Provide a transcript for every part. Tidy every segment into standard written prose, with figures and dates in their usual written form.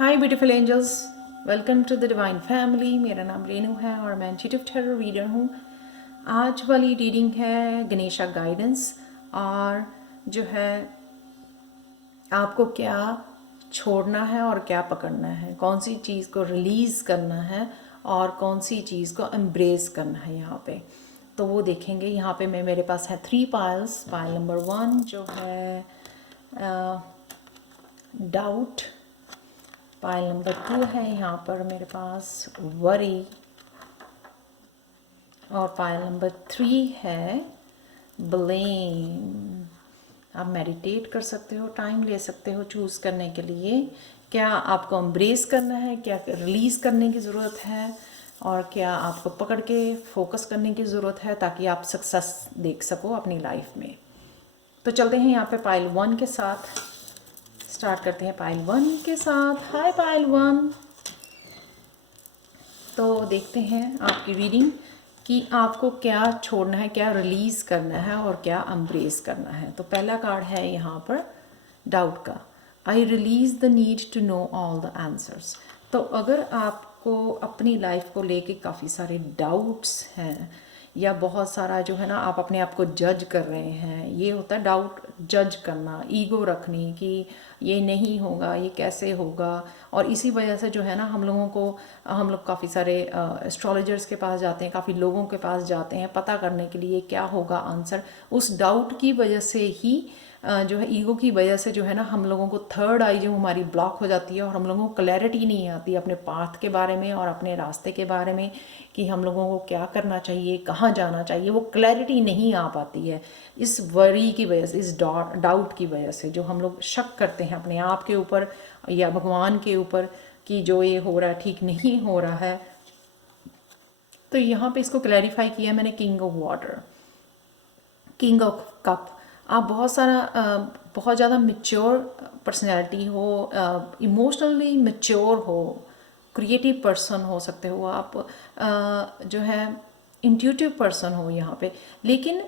Hi beautiful angels, welcome to the divine family. मेरा नाम रेनू है और मैं इंट्यूटिव टैरो रीडर हूँ। आज वाली रीडिंग है गणेशा गाइडेंस। और जो है आपको क्या छोड़ना है और क्या पकड़ना है, कौन सी चीज़ को रिलीज़ करना है और कौन सी चीज़ को एम्ब्रेस करना है यहाँ पे, तो वो देखेंगे। यहाँ पे मेरे पास है 3 पाइल्स। पाइल नंबर 1 जो है डाउट। पाइल नंबर 2 है यहाँ पर मेरे पास वरी। और पाइल नंबर 3 है ब्लेम। आप मेडिटेट कर सकते हो, टाइम ले सकते हो चूज़ करने के लिए क्या आपको एम्ब्रेस करना है, क्या रिलीज़ करने की ज़रूरत है और क्या आपको पकड़ के फोकस करने की ज़रूरत है ताकि आप सक्सेस देख सको अपनी लाइफ में। तो चलते हैं यहाँ पे पाइल 1 के साथ। स्टार्ट करते हैं पाइल 1 के साथ। हाय पाइल 1। तो देखते हैं आपकी रीडिंग कि आपको क्या छोड़ना है, क्या रिलीज़ करना है और क्या एम्ब्रेस करना है। तो पहला कार्ड है यहाँ पर डाउट का। I realise the need to know all the answers. तो अगर आपको अपनी लाइफ को लेके काफ़ी सारे डाउट्स हैं या बहुत सारा जो है ना आप अपने आप को जज कर रहे हैं, ये होता है डाउट, जज करना, ईगो रखनी कि ये नहीं होगा, ये कैसे होगा। और इसी वजह से जो है ना हम लोग काफ़ी सारे एस्ट्रोलॉजर्स के पास जाते हैं, काफ़ी लोगों के पास जाते हैं पता करने के लिए क्या होगा आंसर। उस डाउट की वजह से ही जो है ईगो की वजह से जो है ना हम लोगों को थर्ड आई जो हमारी ब्लॉक हो जाती है और हम लोगों को क्लैरिटी नहीं आती अपने पाथ के बारे में और अपने रास्ते के बारे में कि हम लोगों को क्या करना चाहिए, कहाँ जाना चाहिए। वो क्लैरिटी नहीं आ पाती है इस वरी की वजह से, इस डाउट की वजह से, जो हम लोग शक करते हैं अपने आप के ऊपर या भगवान के ऊपर कि जो ये हो रहा है ठीक नहीं हो रहा है। तो यहाँ पे इसको क्लैरिफाई किया मैंने king of water, king of cup. आप बहुत ज़्यादा मेच्योर पर्सनैलिटी हो, इमोशनली मेच्योर हो, क्रिएटिव पर्सन हो सकते हो आप, जो है इंट्यूटिव पर्सन हो यहाँ पे। लेकिन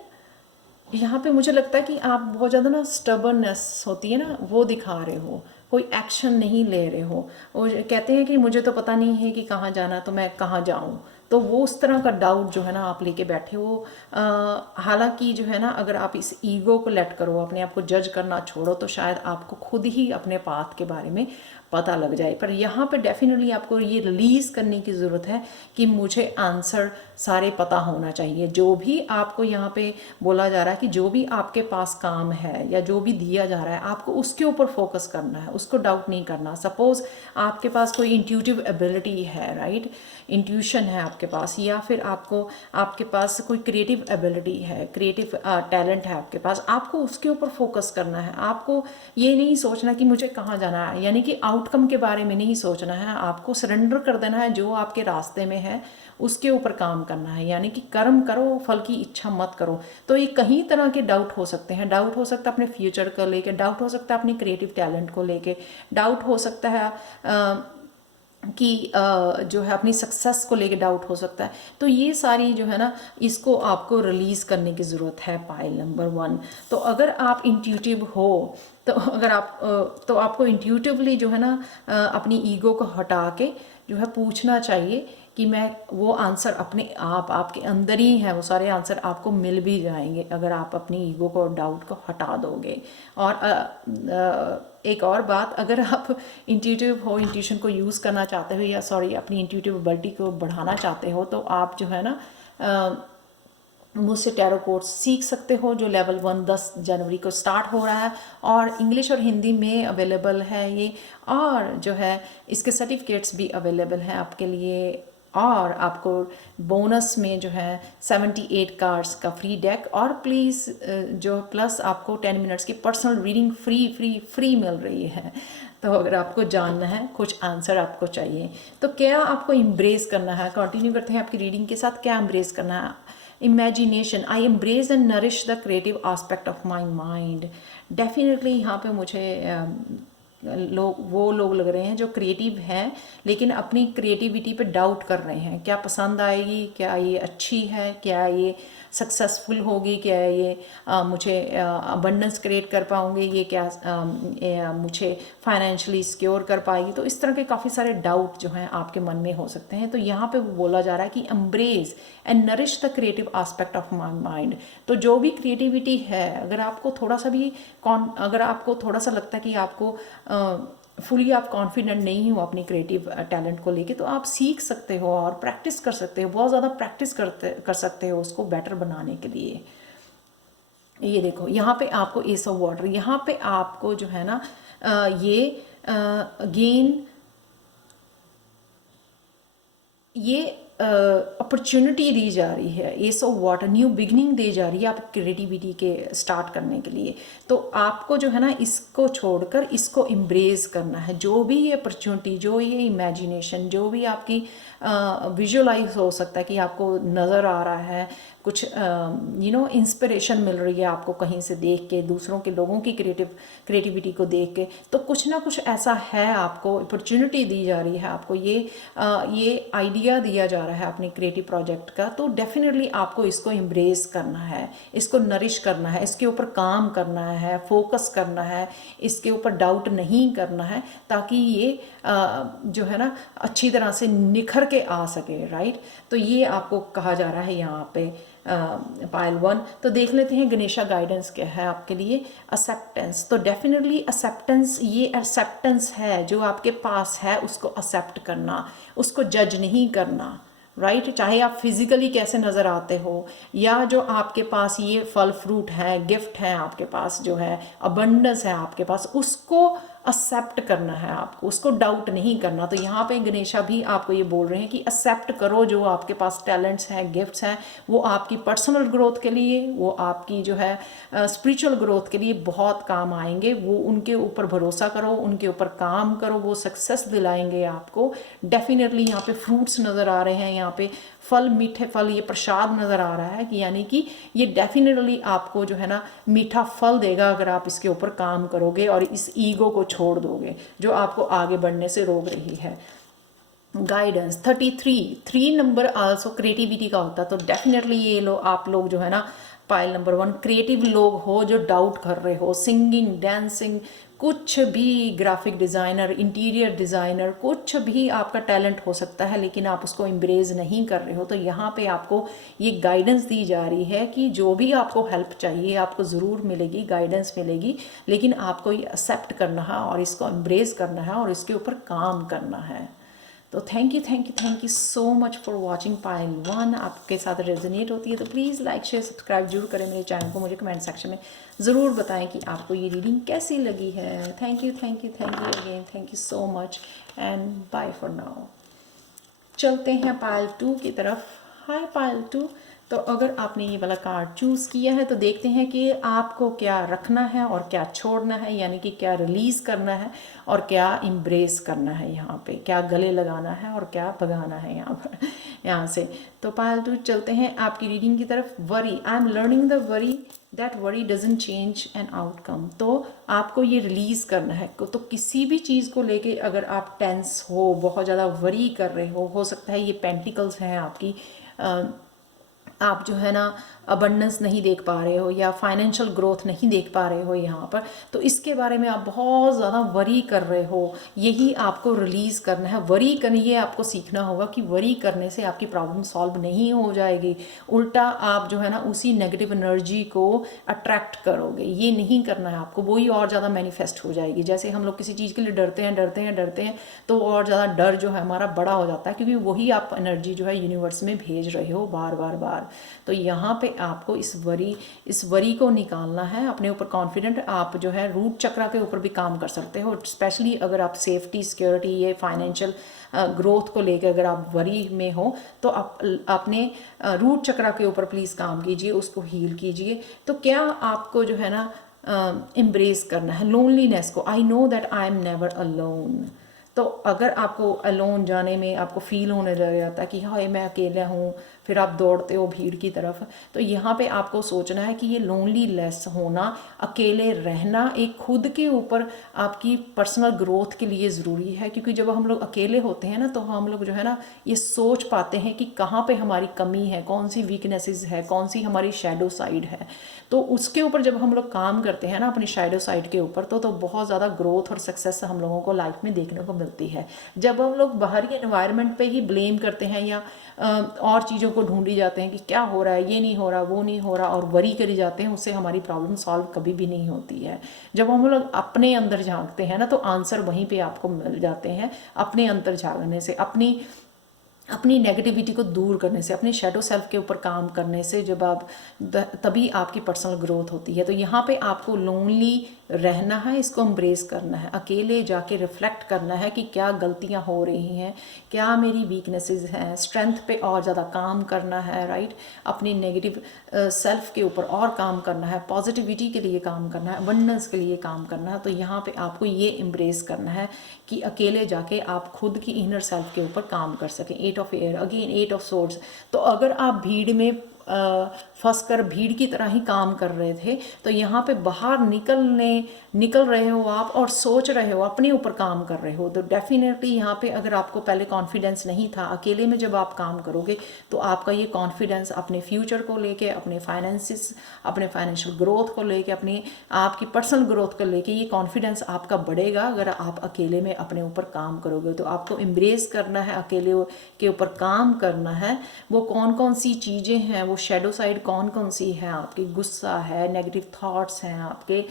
यहाँ पे मुझे लगता है कि आप बहुत ज़्यादा ना स्टबर्ननेस होती है ना वो दिखा रहे हो, कोई एक्शन नहीं ले रहे हो। वो कहते हैं कि मुझे तो पता नहीं है कि कहाँ जाना, तो मैं कहाँ जाऊँ। तो वो उस तरह का डाउट जो है ना आप लेके बैठे हो। हालांकि जो है ना अगर आप इस ईगो को लेट करो, अपने आप को जज करना छोड़ो, तो शायद आपको खुद ही अपने पाथ के बारे में पता लग जाए। पर यहाँ पे डेफिनेटली आपको ये रिलीज़ करने की ज़रूरत है कि मुझे आंसर सारे पता होना चाहिए। जो भी आपको यहाँ पे बोला जा रहा है कि जो भी आपके पास काम है या जो भी दिया जा रहा है आपको उसके ऊपर फोकस करना है, उसको डाउट नहीं करना। सपोज़ आपके पास कोई इंट्यूटिव एबिलिटी है, राइट, इंट्यूशन है आपके पास, या फिर आपके पास कोई क्रिएटिव एबिलिटी है, क्रिएटिव टैलेंट है आपके पास, आपको उसके ऊपर फोकस करना है। आपको ये नहीं सोचना कि मुझे कहाँ जाना है, यानी कि आउटकम के बारे में नहीं सोचना है। आपको सरेंडर कर देना है जो आपके रास्ते में है, उसके ऊपर काम करना है। यानी कि कर्म करो, फल की इच्छा मत करो। तो ये कई तरह के डाउट हो सकते हैं। डाउट हो सकता है अपने फ्यूचर को लेके, डाउट हो सकता है अपने क्रिएटिव टैलेंट को लेके, डाउट हो सकता है कि जो है अपनी सक्सेस को लेके डाउट हो सकता है। तो ये सारी जो है ना इसको आपको रिलीज़ करने की ज़रूरत है पाइल नंबर 1। तो अगर आप इंट्यूटिव हो तो तो आपको इंट्यूटिवली जो है ना अपनी ईगो को हटा के जो है पूछना चाहिए कि मैं वो आंसर अपने आप आपके अंदर ही है, वो सारे आंसर आपको मिल भी जाएंगे अगर आप अपनी ईगो को, डाउट को हटा दोगे। और एक और बात, अगर आप इंट्यूटिव हो, इंट्यूशन को यूज़ करना चाहते हो या अपनी इंट्यूटिव एबिलिटी को बढ़ाना चाहते हो, तो आप जो है ना मुझसे टैरो कोर्स सीख सकते हो जो लेवल 1 10 जनवरी को स्टार्ट हो रहा है और इंग्लिश और हिंदी में अवेलेबल है ये। और जो है इसके सर्टिफिकेट्स भी अवेलेबल हैं आपके लिए। और आपको बोनस में जो है 78 कार्ड्स का फ्री डेक और प्लीज़ जो प्लस आपको 10 मिनट्स की पर्सनल रीडिंग फ्री मिल रही है। तो अगर आपको जानना है, कुछ आंसर आपको चाहिए, तो क्या आपको एम्ब्रेस करना है। कंटिन्यू करते हैं आपकी रीडिंग के साथ। क्या एम्ब्रेस करना है? Imagination. I embrace and nourish the creative aspect of my mind. Definitely यहाँ पे मुझे वो लोग लग रहे हैं जो क्रिएटिव हैं लेकिन अपनी क्रिएटिविटी पे डाउट कर रहे हैं, क्या पसंद आएगी, क्या ये अच्छी है, क्या ये सक्सेसफुल होगी, क्या ये मुझे अबंडेंस क्रिएट कर पाऊंगी, ये क्या मुझे फाइनेंशियली सिक्योर कर पाएगी। तो इस तरह के काफ़ी सारे डाउट जो हैं आपके मन में हो सकते हैं। तो यहाँ पे वो बोला जा रहा है कि embrace and nourish the creative aspect of my mind. तो जो भी क्रिएटिविटी है, अगर आपको थोड़ा सा भी अगर आपको थोड़ा सा लगता है कि आपको फुली आप कॉन्फिडेंट नहीं हो अपनी क्रिएटिव टैलेंट को लेके, तो आप सीख सकते हो और प्रैक्टिस कर सकते हो, बहुत ज़्यादा प्रैक्टिस कर सकते हो उसको बेटर बनाने के लिए। ये देखो यहाँ पे आपको एस ऑफ वाटर, यहाँ पे आपको जो है ना ये अगेन ये अपॉर्चुनिटी दी जा रही है, S of water new beginning दी जा रही है आप क्रिएटिविटी के स्टार्ट करने के लिए। तो आपको जो है ना इसको छोड़कर इसको एम्ब्रेस करना है। जो भी ये अपॉर्चुनिटी, जो ये इमेजिनेशन, जो भी आपकी विजुअलाइज हो सकता है कि आपको नज़र आ रहा है कुछ इंस्पिरेशन मिल रही है आपको कहीं से देख के, दूसरों के लोगों की क्रिएटिविटी को देख के, तो कुछ ना कुछ ऐसा है, आपको अपॉर्चुनिटी दी जा रही है, आपको ये आइडिया दिया जा रहा है अपने क्रिएटिव प्रोजेक्ट का। तो डेफिनेटली आपको इसको एम्ब्रेस करना है, इसको नरिश करना है, इसके ऊपर काम करना है, फोकस करना है, इसके ऊपर डाउट नहीं करना है, ताकि ये जो है ना अच्छी तरह से निखर के आ सके, राइट। तो ये आपको कहा जा रहा है यहाँ पे पाइल 1। तो देख लेते हैं गणेशा गाइडेंस क्या है आपके लिए। एक्सेप्टेंस, तो डेफिनेटली एक्सेप्टेंस, ये एक्सेप्टेंस है जो आपके पास है, उसको एक्सेप्ट करना, उसको जज नहीं करना, राइट। चाहे आप फिजिकली कैसे नज़र आते हो, या जो आपके पास ये फल फ्रूट है, गिफ्ट है आपके पास, जो है अबंडेंस है आपके पास, उसको एक्सेप्ट करना है आपको, उसको डाउट नहीं करना। तो यहाँ पे गणेशा भी आपको ये बोल रहे हैं कि एक्सेप्ट करो जो आपके पास टैलेंट्स हैं, गिफ्ट्स हैं, वो आपकी पर्सनल ग्रोथ के लिए, वो आपकी जो है स्पिरिचुअल ग्रोथ के लिए बहुत काम आएंगे। वो उनके ऊपर भरोसा करो, उनके ऊपर काम करो, वो सक्सेस दिलाएंगे आपको। डेफिनेटली यहाँ पे फ्रूट्स नज़र आ रहे हैं, यहाँ पे फल, मीठे फल, ये प्रसाद नज़र आ रहा है कि यानी कि ये डेफिनेटली आपको जो है ना मीठा फल देगा अगर आप इसके ऊपर काम करोगे और इस ईगो को छोड़ दोगे जो आपको आगे बढ़ने से रोक रही है। गाइडेंस 33, 3 नंबर आल्सो क्रिएटिविटी का होता है। तो डेफिनेटली ये आप लोग जो है ना पाइल नंबर 1 क्रिएटिव लोग हो जो डाउट कर रहे हो, सिंगिंग, डांसिंग, कुछ भी, ग्राफिक डिज़ाइनर, इंटीरियर डिज़ाइनर, कुछ भी आपका टैलेंट हो सकता है लेकिन आप उसको एम्ब्रेस नहीं कर रहे हो। तो यहाँ पे आपको ये गाइडेंस दी जा रही है कि जो भी आपको हेल्प चाहिए आपको ज़रूर मिलेगी, गाइडेंस मिलेगी, लेकिन आपको ये एक्सेप्ट करना है और इसको एम्ब्रेस करना है और इसके ऊपर काम करना है। तो thank you so much for watching pile 1। आपके साथ रेजोनेट होती है तो प्लीज़ लाइक, शेयर, सब्सक्राइब जरूर करें मेरे चैनल को। मुझे कमेंट सेक्शन में ज़रूर बताएं कि आपको ये रीडिंग कैसी लगी है। Thank you again, thank you so much and bye for now. चलते हैं पाइल 2 की तरफ। Hi pile 2। तो अगर आपने ये वाला कार्ड चूज़ किया है तो देखते हैं कि आपको क्या रखना है और क्या छोड़ना है, यानी कि क्या रिलीज़ करना है और क्या एम्ब्रेस करना है। यहाँ पे क्या गले लगाना है और क्या भगाना है यहाँ पर, यहाँ से। तो पाइल 2 चलते हैं आपकी रीडिंग की तरफ। Worry, I am learning the worry that worry doesn't change an outcome. तो आपको ये रिलीज़ करना है। तो किसी भी चीज़ को लेके अगर आप टेंस हो, बहुत ज़्यादा वरी कर रहे हो सकता है ये पेंटिकल्स हैं आपकी, आप जो है ना अबंडेंस नहीं देख पा रहे हो या फाइनेंशियल ग्रोथ नहीं देख पा रहे हो यहाँ पर, तो इसके बारे में आप बहुत ज़्यादा वरी कर रहे हो, यही आपको रिलीज़ करना है। वरी करनी, ये आपको सीखना होगा कि वरी करने से आपकी प्रॉब्लम सॉल्व नहीं हो जाएगी, उल्टा आप जो है ना उसी नेगेटिव एनर्जी को अट्रैक्ट करोगे। ये नहीं करना है आपको, वही और ज़्यादा मैनिफेस्ट हो जाएगी। जैसे हम लोग किसी चीज़ के लिए डरते हैं तो और ज़्यादा डर जो है हमारा बड़ा हो जाता है, क्योंकि वही आप एनर्जी जो है यूनिवर्स में भेज रहे हो बार। तो यहाँ पे आपको इस वरी को निकालना है, अपने ऊपर कॉन्फिडेंट। आप जो है रूट चक्रा के ऊपर भी काम कर सकते हो, स्पेशली अगर आप सेफ्टी, सिक्योरिटी, ये फाइनेंशियल ग्रोथ को लेकर अगर आप वरी में हो तो आप अपने रूट चक्रा के ऊपर प्लीज़ काम कीजिए, उसको हील कीजिए। तो क्या आपको जो है ना एम्ब्रेस करना है लोनलीनेस को। I know that I am never alone. तो अगर आपको अलोन जाने में आपको फील होने लग जाता है कि हाँ मैं अकेला हूँ, फिर आप दौड़ते हो भीड़ की तरफ, तो यहाँ पे आपको सोचना है कि ये लोनली लेस होना, अकेले रहना एक खुद के ऊपर आपकी पर्सनल ग्रोथ के लिए ज़रूरी है। क्योंकि जब हम लोग अकेले होते हैं ना तो हम लोग जो है ना ये सोच पाते हैं कि कहाँ पे हमारी कमी है, कौन सी वीकनेसेस है, कौन सी हमारी शैडो साइड है। तो उसके ऊपर जब हम लोग काम करते हैं ना अपनी शैडो साइड के ऊपर, तो बहुत ज़्यादा ग्रोथ और सक्सेस हम लोगों को लाइफ में देखने को मिलती है। जब हम लोग बाहरी एनवायरनमेंट पे ही ब्लेम करते हैं या और चीज़ों को ढूंढी जाते हैं कि क्या हो रहा है, ये नहीं हो रहा, वो नहीं हो रहा, और वरी करी जाते हैं, उससे हमारी प्रॉब्लम सॉल्व कभी भी नहीं होती है। जब हम लोग अपने अंदर झांकते हैं ना तो आंसर वहीं पे आपको मिल जाते हैं। अपने अंदर झांकने से, अपनी नेगेटिविटी को दूर करने से, अपने शेडो सेल्फ के ऊपर काम करने से जब आप तभी आपकी पर्सनल ग्रोथ होती है। तो यहाँ पे आपको लोनली रहना है, इसको एम्ब्रेस करना है, अकेले जाके रिफ्लेक्ट करना है कि क्या गलतियाँ हो रही हैं, क्या मेरी वीकनेसेस हैं, स्ट्रेंथ पे और ज़्यादा काम करना है, राइट। अपनी नेगेटिव सेल्फ के ऊपर और काम करना है, पॉजिटिविटी के लिए काम करना है, अबंडेंस के लिए काम करना है। तो यहाँ पे आपको ये एम्ब्रेस करना है कि अकेले जाके आप खुद की इनर सेल्फ के ऊपर काम कर सकें। 8 of air, again 8 of swords. तो अगर आप भीड़ में फंस कर भीड़ की तरह ही काम कर रहे थे, तो यहाँ पे बाहर निकल रहे हो आप और सोच रहे हो, अपने ऊपर काम कर रहे हो, तो डेफिनेटली यहाँ पे अगर आपको पहले कॉन्फिडेंस नहीं था, अकेले में जब आप काम करोगे तो आपका ये कॉन्फिडेंस अपने फ्यूचर को लेके, अपने फाइनेंसिस, अपने फाइनेंशियल ग्रोथ को लेके, अपनी आपकी पर्सनल ग्रोथ को लेके ये कॉन्फिडेंस आपका बढ़ेगा अगर आप अकेले में अपने ऊपर काम करोगे। तो आपको एम्ब्रेस करना है, अकेले के ऊपर काम करना है। वो कौन कौन सी चीज़ें हैं, वो शेडो साइड कौन कौन सी है आपकी, गुस्सा है, नेगेटिव थॉट्स हैं आपके,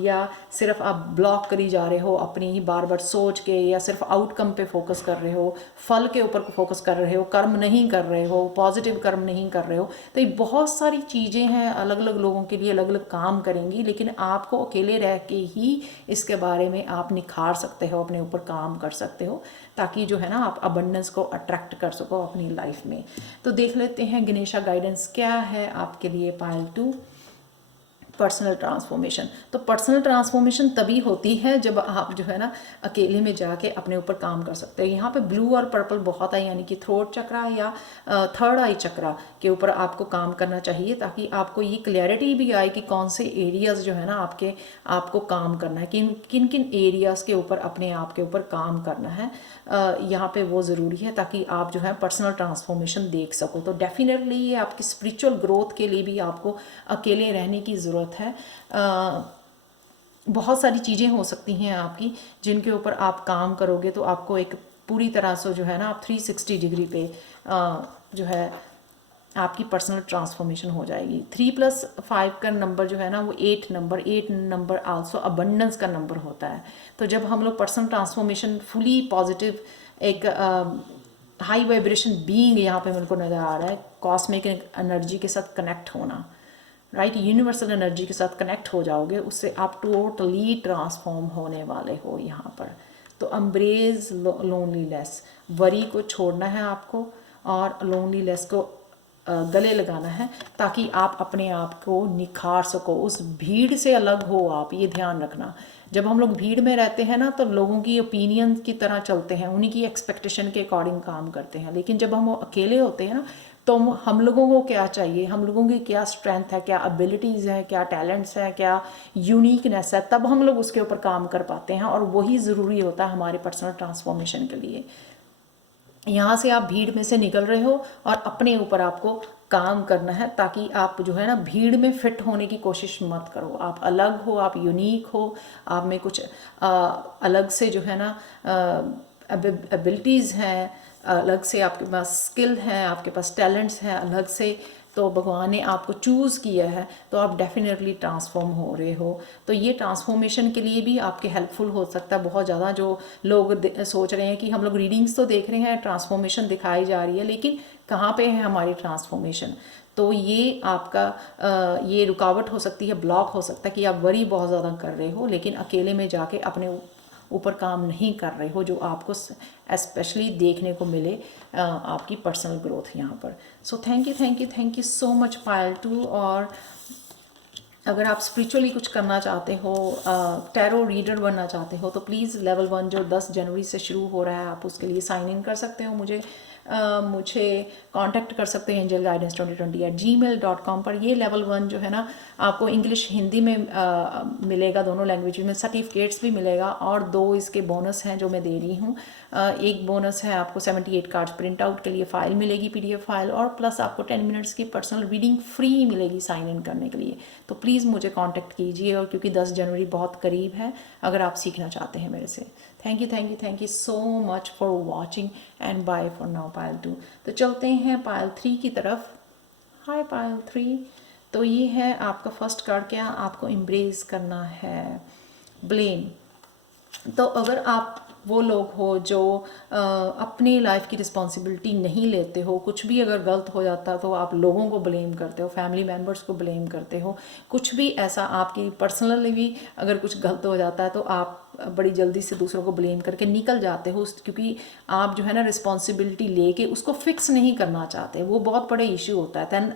या सिर्फ आप ब्लॉक करी जा रहे हो अपनी ही बार बार सोच के, या सिर्फ आउटकम पे फोकस कर रहे हो, फल के ऊपर फोकस कर रहे हो, कर्म नहीं कर रहे हो, पॉजिटिव कर्म नहीं कर रहे हो। तो ये बहुत सारी चीज़ें हैं, अलग अलग लोगों के लिए अलग अलग काम करेंगी, लेकिन आपको अकेले रह के ही इसके बारे में आप निखार सकते हो, अपने ऊपर काम कर सकते हो, ताकि जो है ना आप अबंडेंस को अट्रैक्ट कर सको अपनी लाइफ में। तो देख लेते हैं गणेशा गाइडेंस क्या है आपके लिए पायल 2, पर्सनल ट्रांसफॉर्मेशन। तो पर्सनल ट्रांसफॉर्मेशन तभी होती है जब आप जो है ना अकेले में जाके अपने ऊपर काम कर सकते हैं। यहाँ पे ब्लू और पर्पल बहुत है, यानी कि थ्रोट चक्रा या थर्ड आई चक्रा के ऊपर आपको काम करना चाहिए, ताकि आपको ये क्लैरिटी भी आए कि कौन से एरियाज़ जो है ना आपको काम करना है, किन किन एरियाज़ के ऊपर अपने आप के ऊपर काम करना है। यहाँ पे वो ज़रूरी है ताकि आप जो है पर्सनल ट्रांसफॉर्मेशन देख सको। तो डेफिनेटली ये आपकी स्पिरिचुअल ग्रोथ के लिए भी आपको अकेले रहने की ज़रूरत है। बहुत सारी चीज़ें हो सकती हैं आपकी जिनके ऊपर आप काम करोगे तो आपको एक पूरी तरह से जो है ना आप 360 डिग्री पे जो है आपकी पर्सनल ट्रांसफॉर्मेशन हो जाएगी। 3+5 का नंबर जो है ना वो 8 नंबर आल्सो अबंडेंस का नंबर होता है। तो जब हम लोग पर्सनल ट्रांसफॉर्मेशन फुली पॉजिटिव एक हाई वाइब्रेशन बीइंग यहाँ पे मेरे को नज़र आ रहा है, कॉस्मिक एनर्जी के साथ कनेक्ट होना, राइट, यूनिवर्सल एनर्जी के साथ कनेक्ट हो जाओगे, उससे आप टोटली ट्रांसफॉर्म होने वाले हो यहाँ पर। तो एम्ब्रेस लोनलीनेस, वरी को छोड़ना है आपको और लोनलीनेस को गले लगाना है, ताकि आप अपने आप को निखार सको, उस भीड़ से अलग हो आप, ये ध्यान रखना। जब हम लोग भीड़ में रहते हैं ना तो लोगों की ओपिनियन की तरह चलते हैं, उन्हीं की एक्सपेक्टेशन के अकॉर्डिंग काम करते हैं, लेकिन जब हम अकेले होते हैं ना तो हम लोगों को क्या चाहिए, हम लोगों की क्या स्ट्रेंथ है, क्या एबिलिटीज़ हैं, क्या टैलेंट्स हैं, क्या यूनिकनेस है, तब हम लोग उसके ऊपर काम कर पाते हैं, और वही ज़रूरी होता है हमारे पर्सनल ट्रांसफॉर्मेशन के लिए। यहाँ से आप भीड़ में से निकल रहे हो और अपने ऊपर आपको काम करना है, ताकि आप जो है ना भीड़ में फिट होने की कोशिश मत करो। आप अलग हो, आप यूनिक हो, आप में कुछ अलग से जो है ना एबिलिटीज़ हैं, अलग से आपके पास स्किल है, आपके पास टैलेंट्स हैं अलग से, तो भगवान ने आपको चूज़ किया है, तो आप डेफिनेटली ट्रांसफॉर्म हो रहे हो। तो ये ट्रांसफॉर्मेशन के लिए भी आपके हेल्पफुल हो सकता है बहुत ज़्यादा। जो लोग सोच रहे हैं कि हम लोग रीडिंग्स तो देख रहे हैं, ट्रांसफॉर्मेशन दिखाई जा रही है, लेकिन कहाँ पे है हमारी ट्रांसफॉर्मेशन, तो ये आपका ये रुकावट हो सकती है, ब्लॉक हो सकता है कि आप वरी बहुत ज़्यादा कर रहे हो, लेकिन अकेले में जाके अपने ऊपर काम नहीं कर रहे हो, जो आपको स्पेशली देखने को मिले आपकी पर्सनल ग्रोथ यहाँ पर। So thank you so much Payal 2। और अगर आप स्पिरिचुअली कुछ करना चाहते हो, टैरो रीडर बनना चाहते हो, तो प्लीज़ लेवल 1 जो 10 जनवरी से शुरू हो रहा है, आप उसके लिए साइन इन कर सकते हो। मुझे कांटेक्ट कर सकते हैं angelguidance2020@gmail.com पर। ये लेवल 1 जो है ना, आपको इंग्लिश हिंदी में मिलेगा, दोनों लैंग्वेज में। सर्टिफिकेट्स भी मिलेगा और 2 इसके बोनस हैं जो मैं दे रही हूँ। एक बोनस है आपको 78 कार्ड्स प्रिंट आउट के लिए फ़ाइल मिलेगी, PDF फाइल, और प्लस आपको 10 मिनट्स की पर्सनल रीडिंग फ्री मिलेगी साइन इन करने के लिए। तो प्लीज़ मुझे कांटेक्ट कीजिए, और क्योंकि 10 जनवरी बहुत करीब है, अगर आप सीखना चाहते हैं मेरे से। Thank you so much for watching and bye for now Payal 2। तो चलते हैं पायल 3 की तरफ। हाय पायल 3। तो ये है आपका फर्स्ट कार्ड। क्या आपको एम्ब्रेस करना है? ब्लेम। तो अगर आप वो लोग हो जो अपनी लाइफ की रिस्पॉन्सिबिलिटी नहीं लेते हो, कुछ भी अगर गलत हो जाता है तो आप लोगों को ब्लेम करते हो, फैमिली मेम्बर्स को ब्लेम करते हो, कुछ भी ऐसा आपकी पर्सनली भी अगर कुछ गलत हो जाता है तो आप बड़ी जल्दी से दूसरों को ब्लेम करके निकल जाते हो, क्योंकि आप जो है ना रिस्पॉन्सिबिलिटी लेके उसको फिक्स नहीं करना चाहते। वो बहुत बड़े इशू होता है। दैन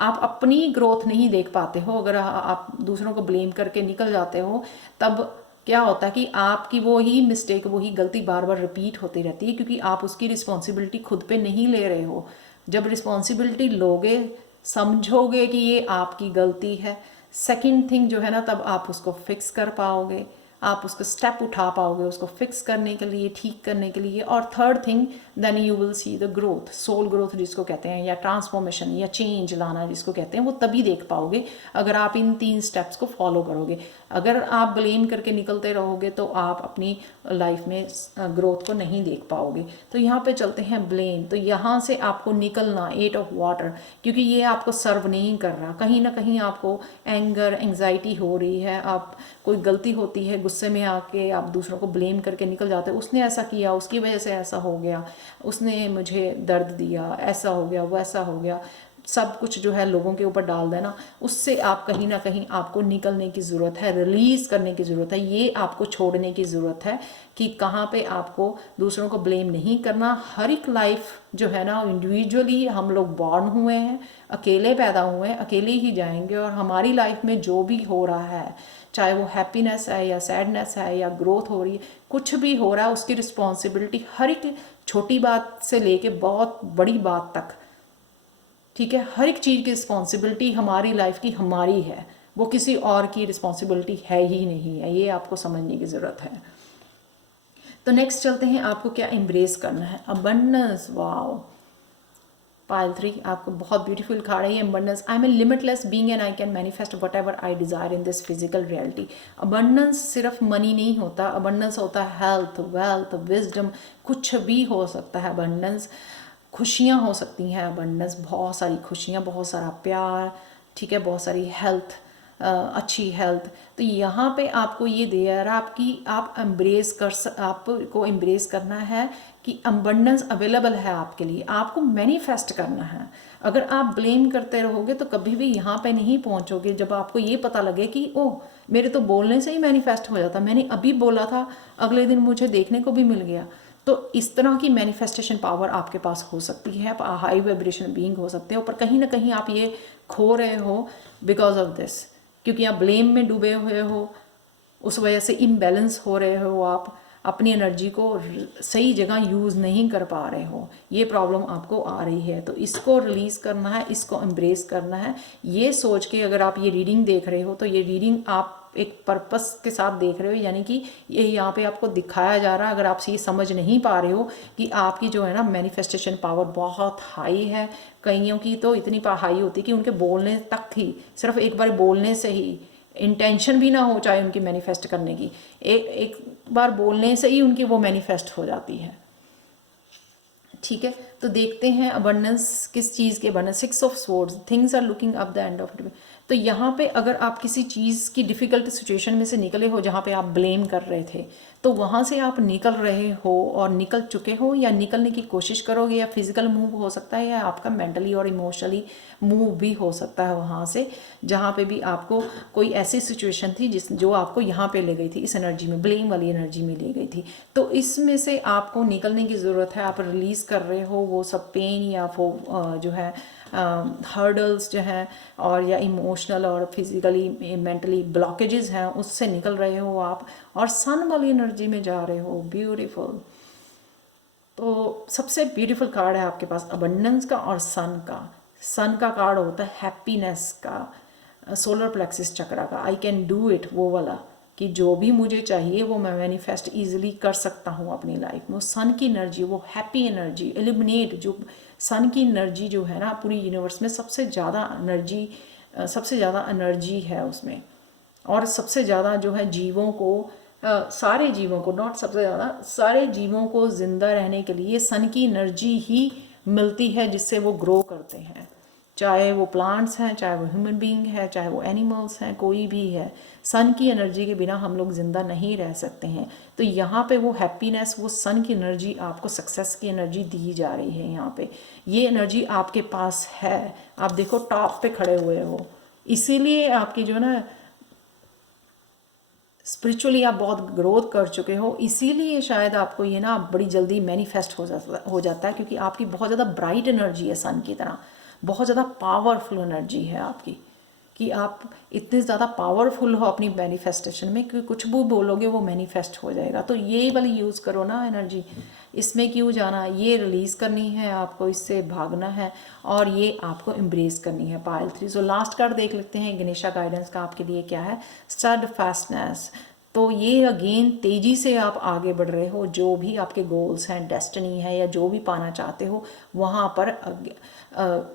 आप अपनी ग्रोथ नहीं देख पाते हो। अगर आप दूसरों को ब्लेम करके निकल जाते हो, तब क्या होता है कि आपकी वो ही मिस्टेक, वही गलती बार बार रिपीट होती रहती है, क्योंकि आप उसकी रिस्पॉन्सिबिलिटी खुद पे नहीं ले रहे हो। जब रिस्पॉन्सिबिलिटी लोगे, समझोगे कि ये आपकी गलती है, सेकंड थिंग जो है ना, तब आप उसको फिक्स कर पाओगे, आप उसको स्टेप उठा पाओगे उसको फिक्स करने के लिए, ठीक करने के लिए। और third thing, then you will see the growth, soul growth जिसको कहते हैं, या ट्रांसफॉर्मेशन या चेंज लाना जिसको कहते हैं, वो तभी देख पाओगे अगर आप इन 3 स्टेप्स को फॉलो करोगे। अगर आप ब्लेम करके निकलते रहोगे तो आप अपनी लाइफ में ग्रोथ को नहीं देख पाओगे। तो यहाँ पे चलते हैं ब्लेम। तो यहाँ से आपको निकलना, 8 ऑफ वाटर, क्योंकि ये आपको सर्व नहीं कर रहा। कहीं ना कहीं आपको एंगर, एंग्जाइटी हो रही है, आप कोई गलती होती है, गुस्से में आके आप दूसरों को ब्लेम करके निकल जाते हो, उसने ऐसा किया, उसकी वजह से ऐसा हो गया, उसने मुझे दर्द दिया, ऐसा हो गया, वैसा हो गया, सब कुछ जो है लोगों के ऊपर डाल देना, उससे आप कहीं ना कहीं आपको निकलने की ज़रूरत है, रिलीज़ करने की ज़रूरत है। ये आपको छोड़ने की ज़रूरत है कि कहाँ पे आपको दूसरों को ब्लेम नहीं करना। हर एक लाइफ जो है ना, इंडिविजुअली हम लोग बॉर्न हुए हैं, अकेले पैदा हुए हैं, अकेले ही जाएंगे, और हमारी लाइफ में जो भी हो रहा है, चाहे वो हैप्पीनेस है या सैडनेस है या ग्रोथ हो रही है, कुछ भी हो रहा है, उसकी रिस्पॉन्सिबिलिटी हर एक छोटी बात से लेके बहुत बड़ी बात तक, ठीक है, हर एक चीज़ की रिस्पॉन्सिबिलिटी हमारी लाइफ की हमारी है, वो किसी और की रिस्पॉन्सिबिलिटी है ही नहीं है। ये आपको समझने की ज़रूरत है। तो नेक्स्ट चलते हैं, आपको क्या एम्ब्रेस करना है? अबंडेंस। वाओ, पायल 3 आपको बहुत ब्यूटीफुल कार्ड है ये, abundance. I am a limitless being and I can manifest whatever I desire in this physical reality. Abundance सिर्फ मनी नहीं होता, अबंडेंस होता है हेल्थ, वेल्थ, विजडम, कुछ भी हो सकता है अबंडेंस। खुशियाँ हो सकती हैं अबंडेंस, बहुत सारी खुशियाँ, बहुत सारा प्यार, ठीक है, बहुत सारी हेल्थ, अच्छी हेल्थ। तो यहाँ पे आपको ये दे रहा आपकी, आप आपको एम्ब्रेस करना है कि अबंडेंस अवेलेबल है आपके लिए, आपको मैनिफेस्ट करना है। अगर आप ब्लेम करते रहोगे तो कभी भी यहाँ पे नहीं पहुँचोगे। जब आपको ये पता लगे कि ओह, मेरे तो बोलने से ही मैनिफेस्ट हो जाता, मैंने अभी बोला था, अगले दिन मुझे देखने को भी मिल गया। तो इस तरह की मैनिफेस्टेशन पावर आपके पास हो सकती है, आप हाई वाइब्रेशन बीइंग हो सकते हो, पर कहीं ना कहीं आप ये खो रहे हो बिकॉज ऑफ दिस, क्योंकि आप ब्लेम में डूबे हुए हो, उस वजह से इम्बैलेंस हो रहे हो, आप अपनी एनर्जी को सही जगह यूज़ नहीं कर पा रहे हो, ये प्रॉब्लम आपको आ रही है। तो इसको रिलीज़ करना है, इसको एम्ब्रेस करना है। ये सोच के अगर आप ये रीडिंग देख रहे हो तो ये रीडिंग आप एक पर्पस के साथ देख रहे हो, यानी कि ये यहाँ पे आपको दिखाया जा रहा है। अगर आप ये समझ नहीं पा रहे हो कि आपकी जो है ना मैनिफेस्टेशन पावर बहुत हाई है, कईयों की तो इतनी हाई होती है कि उनके बोलने तक ही, सिर्फ एक बार बोलने से ही, इंटेंशन भी ना हो चाहे उनकी मैनिफेस्ट करने की, एक बार बोलने से ही उनकी वो मैनिफेस्ट हो जाती है, ठीक है। तो देखते हैं अबंडेंस किस चीज़ के abundance. 6 of swords, things are looking up the end of. तो यहाँ पे अगर आप किसी चीज़ की डिफ़िकल्ट सिचुएशन में से निकले हो जहाँ पे आप ब्लेम कर रहे थे, तो वहाँ से आप निकल रहे हो और निकल चुके हो या निकलने की कोशिश करोगे, या फिजिकल मूव हो सकता है या आपका मेंटली और इमोशनली मूव भी हो सकता है वहाँ से, जहाँ पे भी आपको कोई ऐसी सिचुएशन थी जो आपको यहाँ पे ले गई थी, इस एनर्जी में, ब्लेम वाली एनर्जी में ले गई थी। तो इसमें से आपको निकलने की ज़रूरत है। आप रिलीज़ कर रहे हो वो सब पेन या वो जो है हर्डल्स जो हैं, और या इमोशनल और फिजिकली मेंटली ब्लॉकेजेस हैं, उससे निकल रहे हो आप और सन वाली एनर्जी में जा रहे हो। ब्यूटीफुल। तो सबसे ब्यूटीफुल कार्ड है आपके पास अबंडेंस का और सन का। सन का कार्ड होता है हैप्पीनेस का, सोलर प्लेक्सिस चक्रा का, आई कैन डू इट, वो वाला कि जो भी मुझे चाहिए वो मैं मैनिफेस्ट इजीली कर सकता हूँ अपनी लाइफ में। वो सन की एनर्जी, वो हैप्पी एनर्जी, एलिमिनेट, जो सन की एनर्जी जो है ना पूरी यूनिवर्स में सबसे ज़्यादा एनर्जी है उसमें, और सबसे ज़्यादा जो है जीवों को, सारे जीवों को, नॉट सबसे ज़्यादा, सारे जीवों को ज़िंदा रहने के लिए सन की एनर्जी ही मिलती है जिससे वो ग्रो करते हैं। चाहे वो प्लांट्स हैं, चाहे वो ह्यूमन बीइंग है, चाहे वो एनिमल्स हैं, कोई भी है, सन की एनर्जी के बिना हम लोग ज़िंदा नहीं रह सकते हैं। तो यहाँ पे वो हैप्पीनेस, वो सन की एनर्जी, आपको सक्सेस की एनर्जी दी जा रही है। यहाँ पे ये एनर्जी आपके पास है। आप देखो टॉप पे खड़े हुए हो, इसीलिए आपकी जो है ना स्पिरिचुअली आप बहुत ग्रोथ कर चुके हो, इसीलिए शायद आपको ये ना बड़ी जल्दी मैनिफेस्ट हो जाता है, क्योंकि आपकी बहुत ज़्यादा ब्राइट एनर्जी है, सन की तरह बहुत ज़्यादा पावरफुल एनर्जी है आपकी, कि आप इतने ज़्यादा पावरफुल हो अपनी मैनिफेस्टेशन में कि कुछ भी बोलोगे वो मैनिफेस्ट हो जाएगा। तो ये वाली यूज़ करो ना एनर्जी, इसमें क्यों जाना, ये रिलीज़ करनी है आपको, इससे भागना है और ये आपको एम्ब्रेस करनी है। पाइल 3। सो लास्ट कार्ड देख लेते हैं गणेशा गाइडेंस का आपके लिए क्या है। Stud fastness. तो ये अगेन तेज़ी से आप आगे बढ़ रहे हो, जो भी आपके गोल्स हैं, डेस्टिनी है, या जो भी पाना चाहते हो वहाँ पर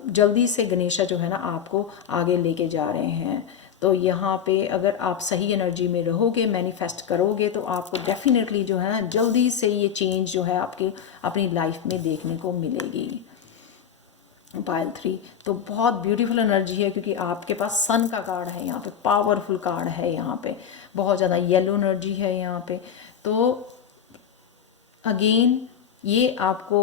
जल्दी से गणेशा जो है ना आपको आगे लेके जा रहे हैं। तो यहाँ पे अगर आप सही एनर्जी में रहोगे, मैनिफेस्ट करोगे, तो आपको डेफिनेटली जो है ना जल्दी से ये चेंज जो है आपके अपनी लाइफ में देखने को मिलेगी। पाइल 3 तो बहुत ब्यूटीफुल एनर्जी है, क्योंकि आपके पास सन का कार्ड है यहाँ पे, पावरफुल कार्ड है यहाँ पे, बहुत ज़्यादा येलो एनर्जी है यहाँ पे। तो अगेन ये आपको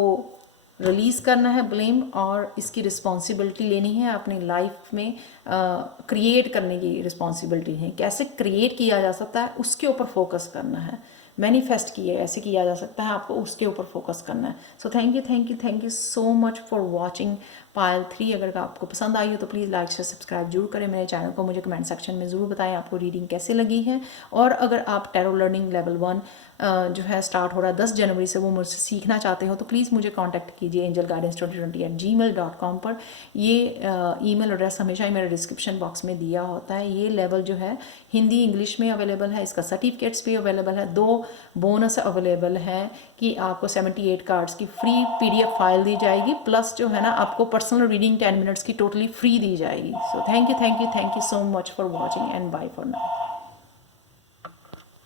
रिलीज़ करना है ब्लेम, और इसकी रिस्पॉन्सिबिलिटी लेनी है अपनी लाइफ में। क्रिएट करने की रिस्पॉन्सिबिलिटी है, कैसे क्रिएट किया जा सकता है उसके ऊपर फोकस करना है। मैनिफेस्ट किए ऐसे किया जा सकता है, आपको उसके ऊपर फोकस करना है। सो thank you so much for watching pile 3। अगर आपको पसंद आई हो तो प्लीज़ लाइक शेयर सब्सक्राइब जरूर करें मेरे चैनल को। मुझे कमेंट सेक्शन में ज़रूर बताएं आपको रीडिंग कैसे लगी है। और अगर आप टैरो लर्निंग लेवल 1 जो है स्टार्ट हो रहा है 10 जनवरी से, वो मुझसे सीखना चाहते हो तो प्लीज़ मुझे कांटेक्ट कीजिए angelguidance2020@gmail.com पर। ये ईमेल एड्रेस हमेशा ही मेरे डिस्क्रिप्शन बॉक्स में दिया होता है। ये लेवल जो है हिंदी इंग्लिश में अवेलेबल है, इसका सर्टिफिकेट्स भी अवेलेबल है। 2 बोनस अवेलेबल है कि आपको 78 कार्ड्स की फ्री PDF फाइल दी जाएगी, प्लस जो है ना आपको पर्सनल रीडिंग 10 मिनट्स की टोटली फ्री दी जाएगी। So thank you so much for watching and bye for now.